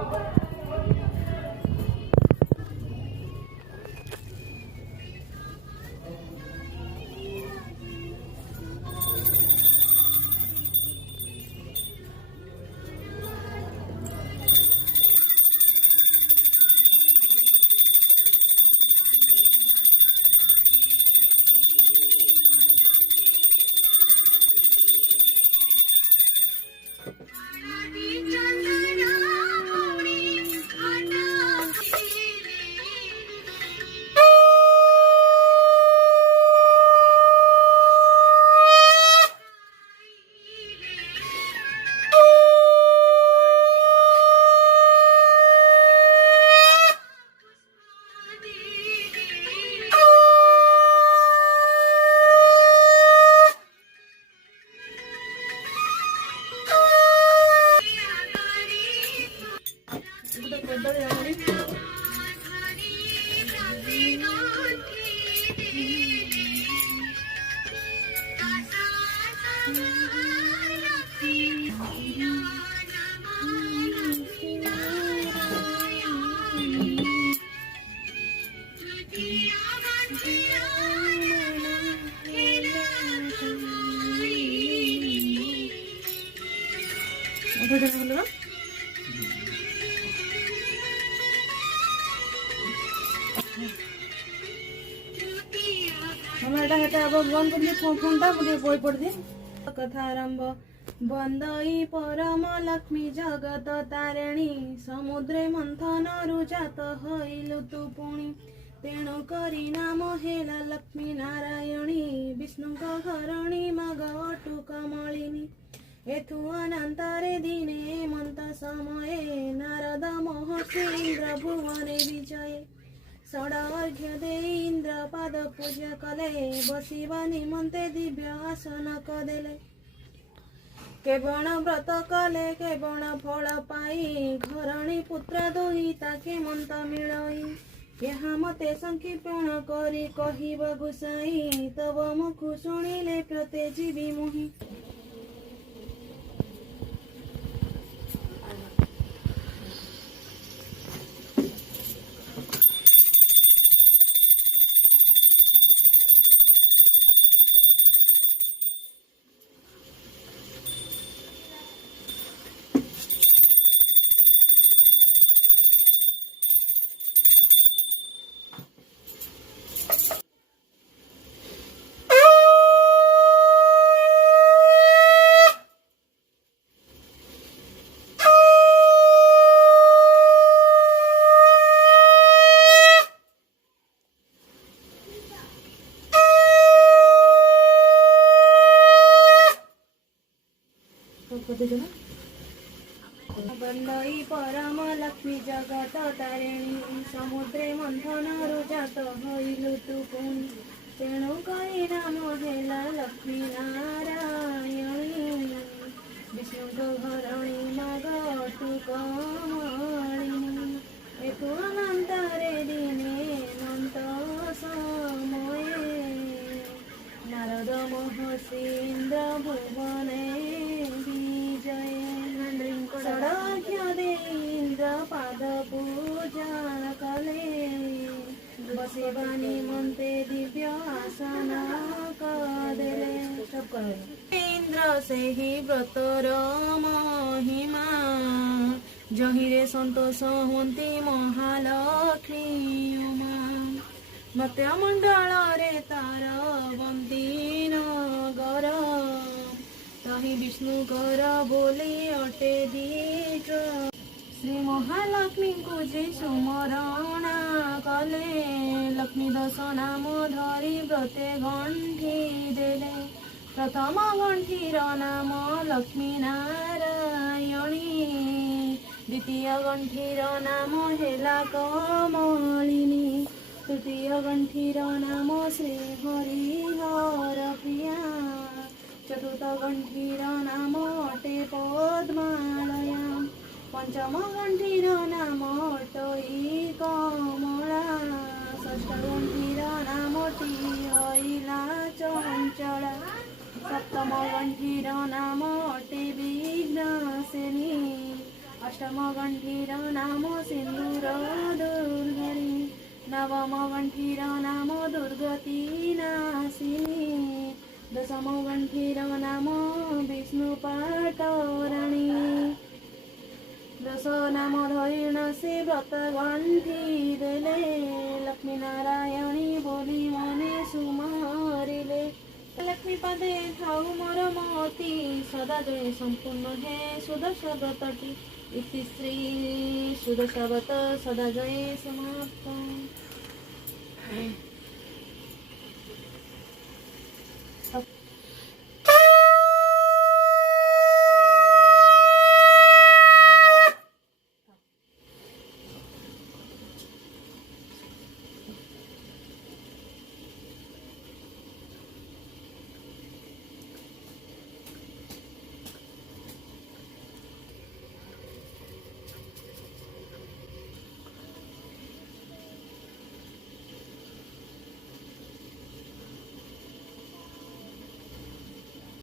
बंद कर फोनटा मुझे बई पड़ दे कथा आरंभ बंदई परम लक्ष्मी जगत तारिणी समुद्रे मंथन रुजात हईलु तु पुणी तेणु करी नाम हेला लक्ष्मी नारायणी विष्णु घरणी मग अटु कमलिनी एथु अनंतरे दिने मंत समये नारद महर्षि इंद्र भुवने विजये षडार्घ्य दे इंद्र पाद पूजा कले बसिबा निमंते दिव्य आसन कदेले केवण व्रत कले केवण फल पाई घरणी पुत्र दुहिता केमंत मिलई यहाँ मते संकीर्तन करी कहिब गुसाई तब मुखु शुणिले प्रते जीवी मुहि बंदई परम लक्ष्मी जगत तारिणी समुद्रे मंथन रुजात हईलु तु पुणी तेणु करी नाम हेला लक्ष्मी नारायणी विष्णु घरणी मग अटु कमलिनी एथु अनंतरे दिने मंत समये नारद महर्षि इंद्र भुवने विजये षडार्घ्य दे इंद्र पाद पूजा कले बसिबा निमंते दिव्य आसन कदेले सब कहे इंद्र से ही व्रतर महिमा जहिरे संतोष हुंती महालक्ष्मी उमा मत्य मंडल रे तार बंदी नगर तही विष्णु कर बोली अटे दीट श्री महालक्ष्मी को जे सुमरण कले लक्ष्मी दश नाम धरी व्रते गंठी देले प्रथम गंठीर नाम लक्ष्मी नारायणी द्वितीय गंठीर नाम हेला कमलिनी तृतीय गंठीर नाम श्री हरिहर प्रिया चतुर्थ गंठीर नाम अटे पद्मालया पंचम गंठीर नाम अटई कमला षष्ठ गंठीर नाम टी हईला चंचला सप्तम गंठीर नाम अटे विघ्नसेनी अष्टम गंभीर नाम सिंदूर दुर्धरी नवम गंभीर नाम दुर्गति नाशिनी दशम गंभीर नाम विष्णु पाटरणी दश नाम धरिण से व्रत गंठी देले लक्ष्मी नारायणी बोली मने सुमारिले लक्ष्मी पदे थाउ मोर मोती सदा जय संपूर्ण है सुदर्शा व्रतटी इति श्री सुदर्शा व्रत सदा जय समाप्त।